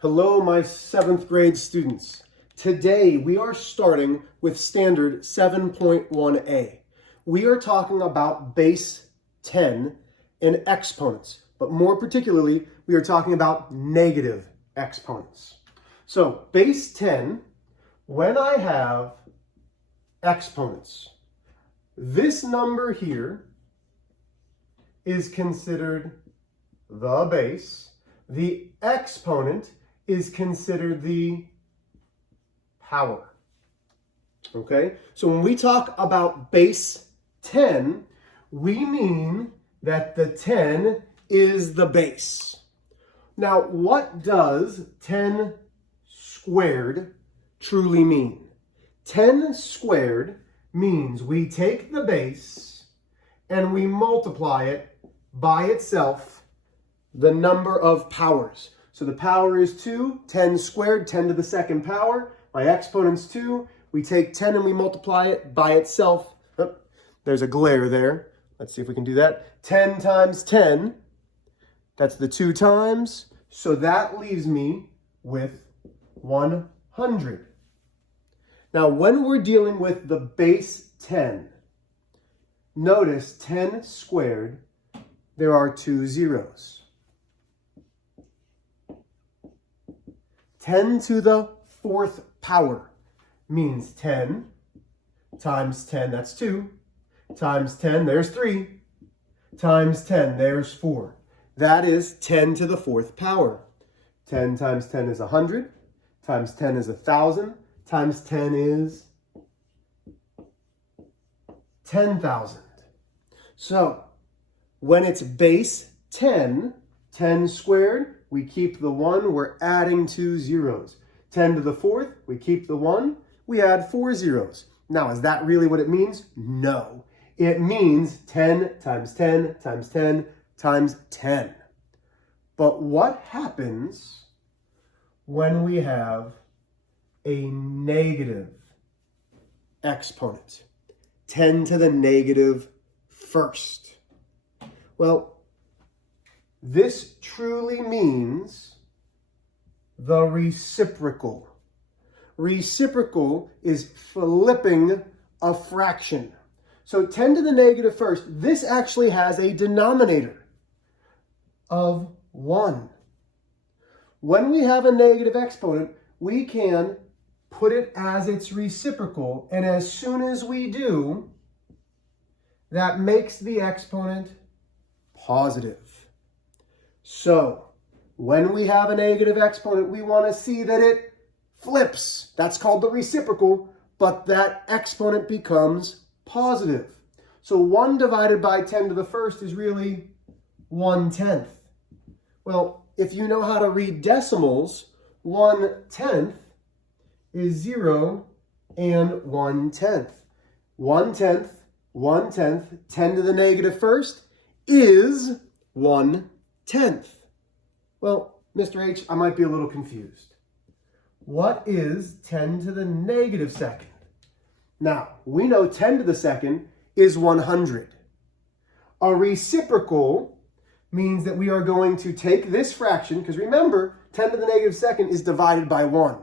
Hello, my 7th grade students. Today, we are starting with Standard 7.1a. We are talking about base 10 and exponents, but more particularly, we are talking about negative exponents. So, base 10, when I have exponents, this number here is considered the base. The exponent is considered the power. Okay? So when we talk about base 10, we mean that the 10 is the base. Now, what does 10 squared truly mean? 10 squared means we take the base and we multiply it by itself, the number of powers. So the power is 2, 10 squared, 10 to the second power. My exponent's 2. We take 10 and we multiply it by itself. Oh, there's a glare there. Let's see if we can do that. 10 times 10, that's the 2 times. So that leaves me with 100. Now, when we're dealing with the base 10, notice 10 squared, there are 2 zeros. 10 to the 4th power means 10 times 10, that's 2, times 10, there's 3, times 10, there's 4. That is 10 to the 4th power. 10 times 10 is 100, times 10 is 1,000, times 10 is 10,000. So, when it's base 10, 10 squared, we keep the 1, we're adding 2 zeros. 10 to the 4th, we keep the 1, we add 4 zeros. Now, is that really what it means? No. It means 10 times 10 times 10 times 10. But what happens when we have a negative exponent? 10 to the negative first. Well, this truly means the reciprocal. Reciprocal is flipping a fraction. So 10 to the negative first, this actually has a denominator of 1. When we have a negative exponent, we can put it as its reciprocal, and as soon as we do, that makes the exponent positive. So, when we have a negative exponent, we want to see that it flips. That's called the reciprocal, but that exponent becomes positive. So 1 divided by 10 to the first is really 1/10. Well, if you know how to read decimals, 1/10 is 0 and 1/10. 1/10, 1/10, 10 to the negative first is 1/10. Well, Mr. H, I might be a little confused. What is 10 to the negative second? Now, we know 10 to the second is 100. A reciprocal means that we are going to take this fraction, because remember, 10 to the negative second is divided by 1.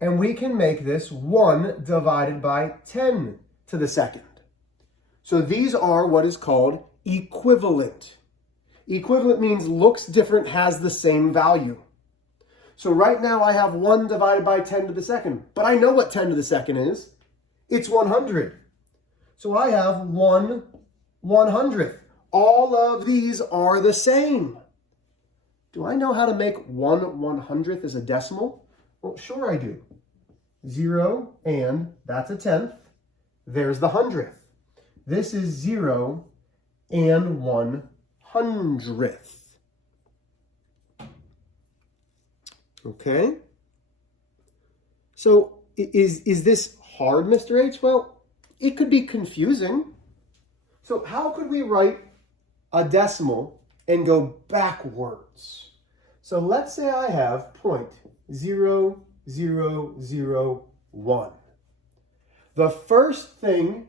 And we can make this 1 divided by 10 to the second. So these are what is called equivalent. Equivalent means looks different, has the same value. So right now I have 1 divided by 10 to the second, but I know what 10 to the second is. It's 100. So I have 1/100th. All of these are the same. Do I know how to make 1/100th as a decimal? Well, sure I do. 0 and that's a 10th. There's the 100th. This is 0 and 1/100th. Okay? So is this hard, Mr. H? Well, it could be confusing. So how could we write a decimal and go backwards? So let's say I have 0.0001. The first thing,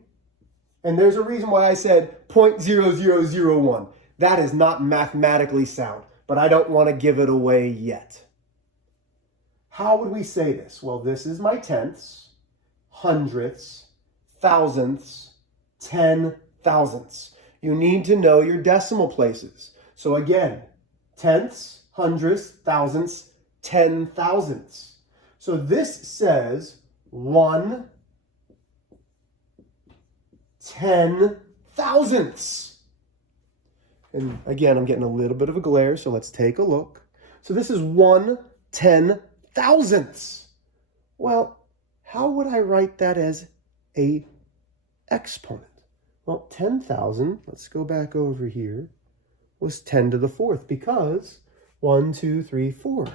and there's a reason why I said 0.0001. That is not mathematically sound, but I don't want to give it away yet. how would we say this? Well, this is my tenths, hundredths, thousandths, 10 thousandths. You need to know your decimal places. So again, tenths, hundredths, thousandths, 10 thousandths. So this says 1 10 thousandths. And again, I'm getting a little bit of a glare, so let's take a look. So this is 1 10 thousandths. Well, how would I write that as a exponent? Well, 10,000, let's go back over here, was 10 to the fourth because 1, 2, 3, 4.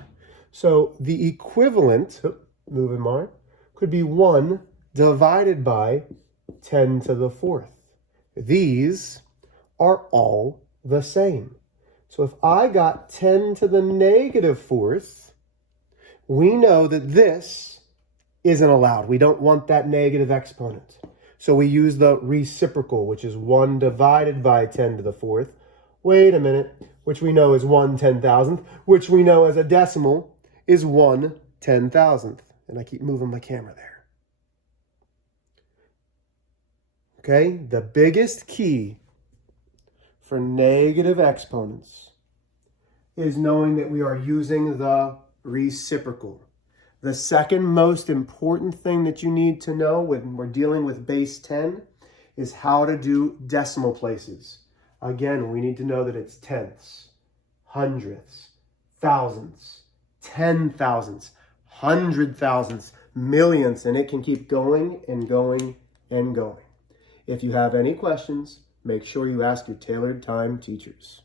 So the equivalent, moving mark, could be 1 divided by 10 to the fourth. These are all the same. So if I got 10 to the negative fourth, we know that this isn't allowed. We don't want that negative exponent. So we use the reciprocal, which is 1 divided by 10 to the fourth. Wait a minute, which we know is 1 10,000th, which we know as a decimal is 1 10,000th. And I keep moving my camera there. Okay, the biggest key for negative exponents is knowing that we are using the reciprocal. The second most important thing that you need to know when we're dealing with base 10 is how to do decimal places. Again, we need to know that it's tenths, hundredths, thousandths, 10 thousandths, 100 thousandths, millionths, and it can keep going and going and going. If you have any questions, make sure you ask your Tailored Time teachers.